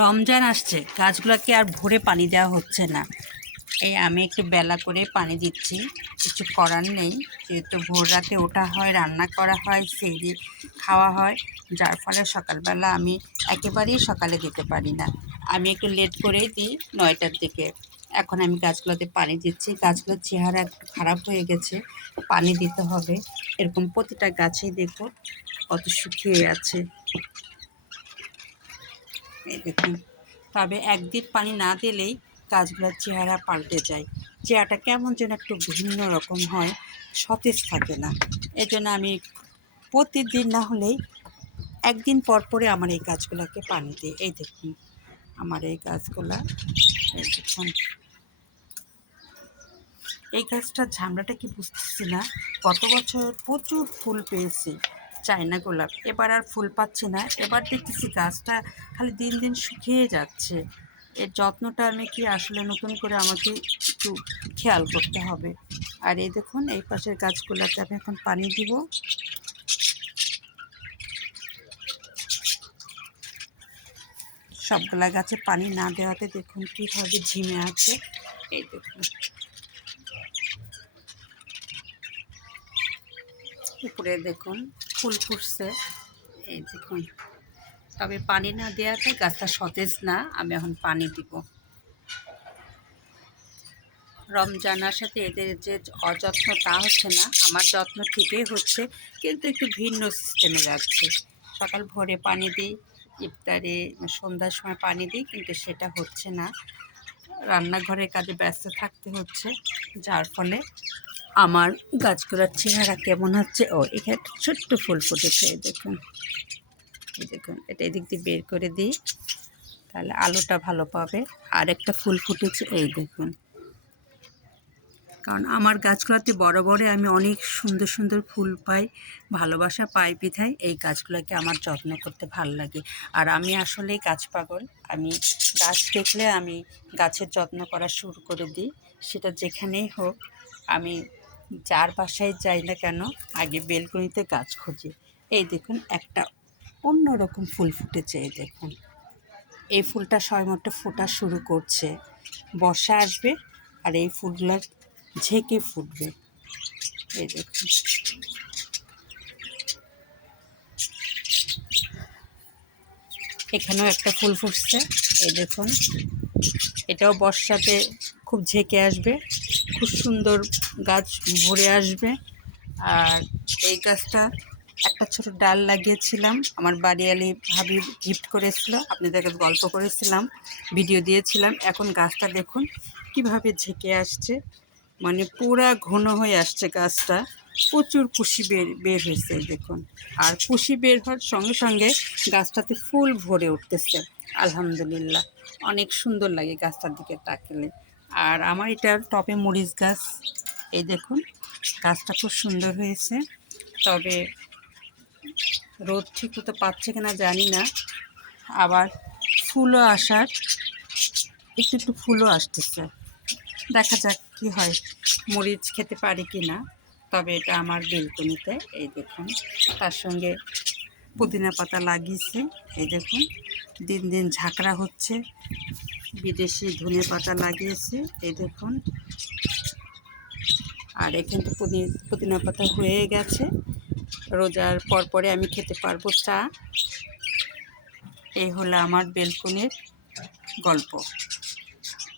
রমজান আসছে, গাছগুলোকে আর ভরে পানি দেওয়া হচ্ছে না। এই আমি একটু বেলা করে পানি দিচ্ছি, কিছু করার নেই। যেহেতু ভোর রাতে ওঠা হয়, রান্না করা হয়, সেহরি খাওয়া হয়, যার ফলে সকালবেলা আমি একেবারেই সকালে দিতে পারি না। আমি একটু লেট করেই দিই, 9টার দিকে। এখন আমি গাছগুলোতে পানি দিচ্ছি। গাছগুলোর চেহারা একটু খারাপ হয়ে গেছে, পানি দিতে হবে। এরকম প্রতিটা গাছেই দেখো কত শুকিয়ে আছে, এই দেখুন। তবে একদিন পানি না দিলেই গাছগুলোর চেহারা পাল্টে যায়, চেহারাটা কেমন যেন একটু ভিন্ন রকম হয়, সতেজ থাকে না। এই জন্য আমি প্রতিদিন না হলেই একদিন পর পরে আমার এই গাছগুলোকে পানি দিই। এই দেখুন আমার এই গাছগুলা, এই দেখুন। এই গাছটার ঝামড়াটা কি বুঝতেছি না। গত বছর প্রচুর ফুল পেয়েছি, চায়না গোলাপ। এবার আর ফুল পাচ্ছি না। এবার দেখতেছি গাছটা খালি দিন দিন শুকিয়ে যাচ্ছে। এর যত্নটা আমি কি আসলে নতুন করে আমাকে একটু খেয়াল করতে হবে। আর এই দেখুন এই পাশের গাছগুলোতে আমি এখন পানি দিব। সবগুলা গাছে পানি না দেওয়াতে দেখুন কীভাবে ঝিমে আছে, এই দেখুন। উপরে দেখুন ফুল ফুটছে, এই দেখুন। তবে পানি না দেওয়াতে গাছটা সতেজ না। আমি এখন পানি দিব। রমজান আসাতে এদের যে অযত্ন তা হচ্ছে না, আমার যত্ন ঠিকই হচ্ছে, কিন্তু একটু ভিন্ন সিস্টেমে যাচ্ছে। সকাল ভোরে পানি দিই, ইফতারে সন্ধ্যার সময় পানি দিই, কিন্তু সেটা হচ্ছে না। রান্নাঘরের কাজে ব্যস্ত থাকতে হচ্ছে, যার ফলে আমার গাছগুলোর চেহারা কেমন হচ্ছে। ও এখানে একটা ছোট্ট ফুল ফুটেছে, এই দেখুন। এই দেখুন, এটা এদিক দিয়ে বের করে দিই, তাহলে আলোটা ভালো পাবে। আর একটা ফুল ফুটেছে, এই দেখুন। কারণ আমার গাছগুলোতে বড় বড় আমি অনেক সুন্দর সুন্দর ফুল পাই, ভালোবাসা পাই বিধায় এই গাছগুলোকে আমার যত্ন করতে ভাল লাগে। আর আমি আসলেই গাছ পাগল। আমি গাছ দেখলে আমি গাছের যত্ন করা শুরু করে দিই, সেটা যেখানেই হোক। আমি যার বাসায় যাই না কেন, আগে বেলকনিতে গাছ খুঁজি। এই দেখুন একটা অন্যরকম ফুল ফুটেছে, এই দেখুন। এই ফুলটা সময়মতো ফোটা শুরু করছে, বর্ষা আসবে আর এই ফুলগুলো ঝেঁকে ফুটবে, এই দেখুন। এখানেও একটা ফুল ফুটছে, এই দেখুন। এটাও বর্ষাতে খুব ঝেঁকে আসবে, খুব সুন্দর গাছ ভরে আসবে। আর এই গাছটা একটা ছোট ডাল লাগিয়েছিলাম, আমার বাড়িয়ালি ভাবি গিফট করেছিল, আপনাদেরকে গল্প করেছিলাম, ভিডিও দিয়েছিলাম। এখন গাছটা দেখুন কিভাবে ঝেঁকে আসছে, মানে পুরা ঘন হয়ে আসছে গাছটা। প্রচুর কুশি বের হয়েছে, দেখুন। আর কুশি বের হওয়ার সঙ্গে সঙ্গে গাছটাতে ফুল ভরে উঠতেছে। আলহামদুলিল্লাহ, অনেক সুন্দর লাগে গাছটার দিকে তাকালে। আর আমার এটা টবে মরিচ গাছ, এই দেখুন। গাছটা খুব সুন্দর হয়েছে, তবে রোদ ঠিক মতো পাচ্ছে কিনা জানি না। আবার ফুলও আসার একটু একটু ফুলও আসতেছে, দেখা যাক কি হয়, মরিচ খেতে পারি কি না। তবে এটা আমার বেলকনিতে, এই দেখুন। তার সঙ্গে পুদিনা পাতা লাগিয়েছে, এই দেখুন। দিন দিন ঝাঁকড়া হচ্ছে, বিদেশি ধনে পাতা লাগিয়েছে, এই দেখুন। আর এখানে তো পুদিনা পাতা হয়ে গেছে, রোজার পরে আমি খেতে পারবো চা। এই হলো আমার বেলকনির গল্প।